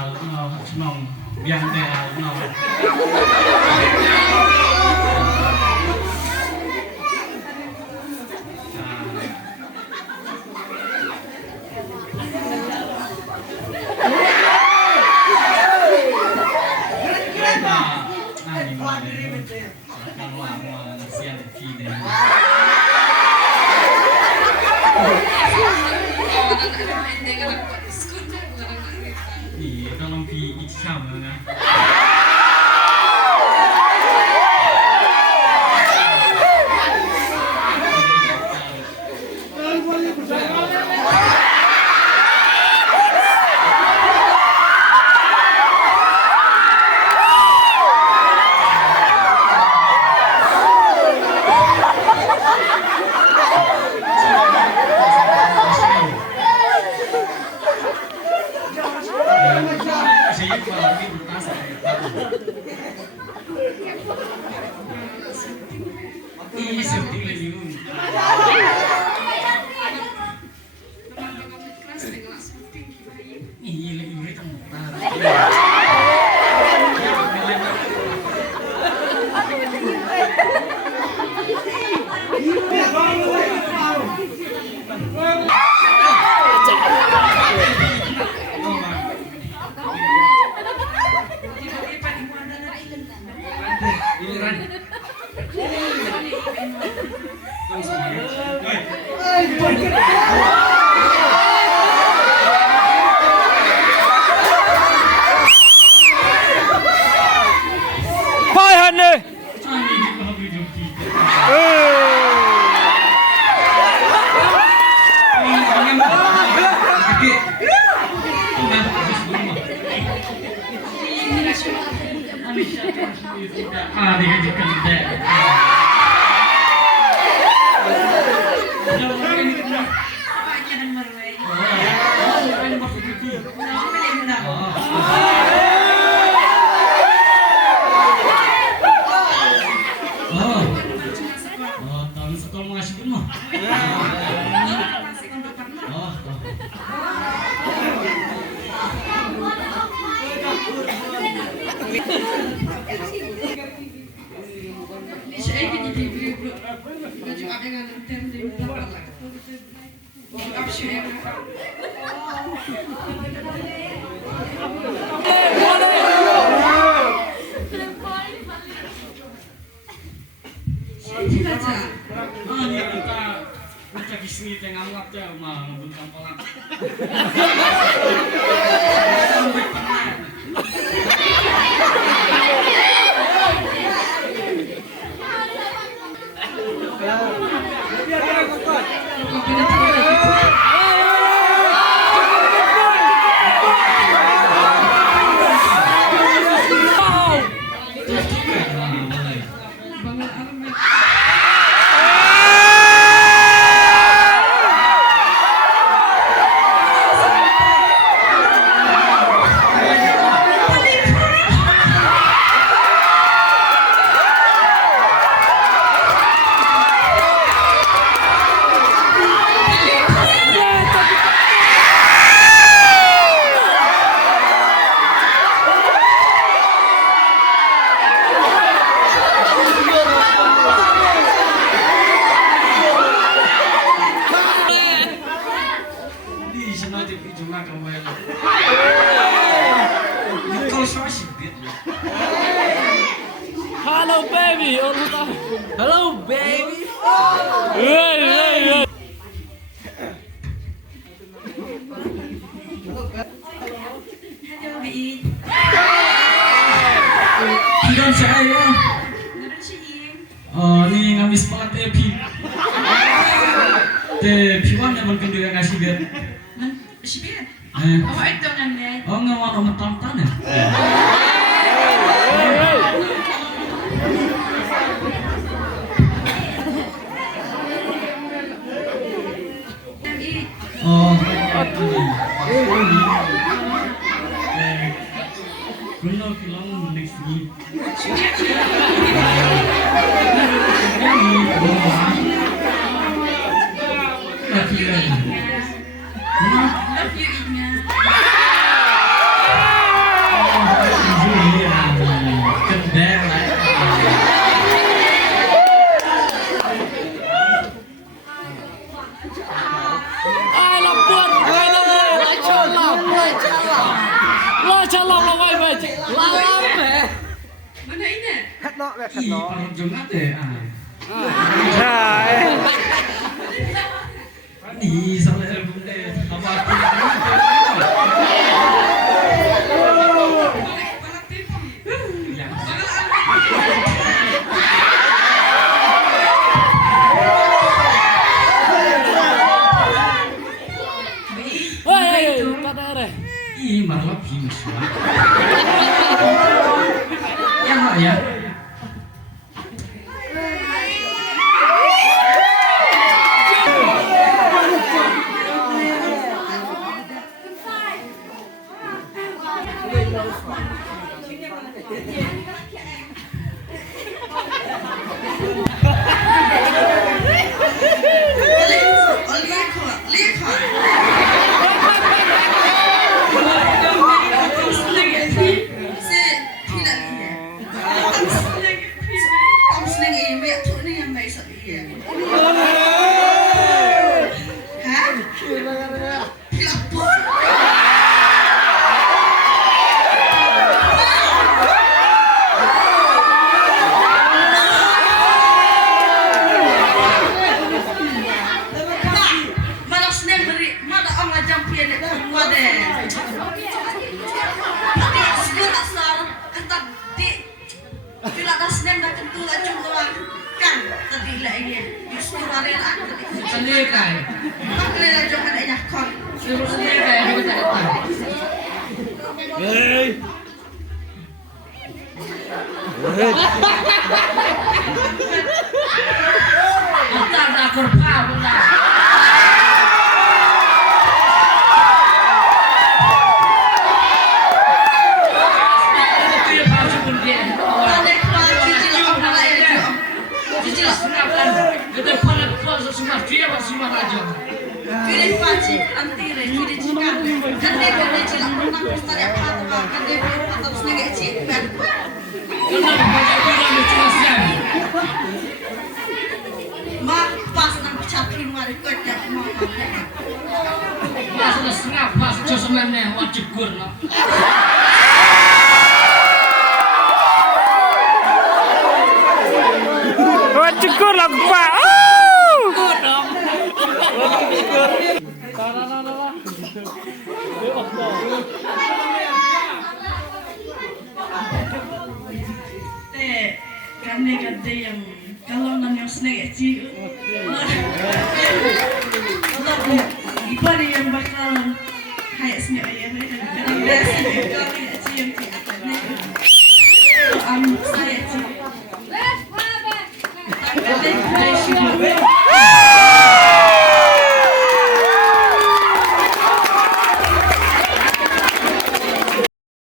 ảo nó nòng biang tè ảo nó Iya, kalau pi ikam na. Iya, seperti lagi Iya, lagi mereka Hai Hane. Tahun sekolah mengasih pun mah. Ini kita kisah tengah ngap ya mah bentang pelan. Hello baby. Hello baby. Hey. Pidan saya. Ni ngamis banget ya pi. Piwan yang berkendu yang ngasih biar. Sibir? Eh. Apa itu namanya? Oh ngawak sama tantan ya. Oh, Kuno film next week. Love you, Inga. Ai là buồn ai là người lại cho lòng lo cho lòng là vậy vậy la lắm mẹ Mana ini? Ih, paling jungat deh. trời Ih, sampai album deh. Apa? ơi ta đây này Ih, malah bingung. Ya, Mak ya. cukur lah pak cukur dong Kami kata yang kalau nanya snack cik, ibu yang bakal kayak snack ya, kadang biasa kami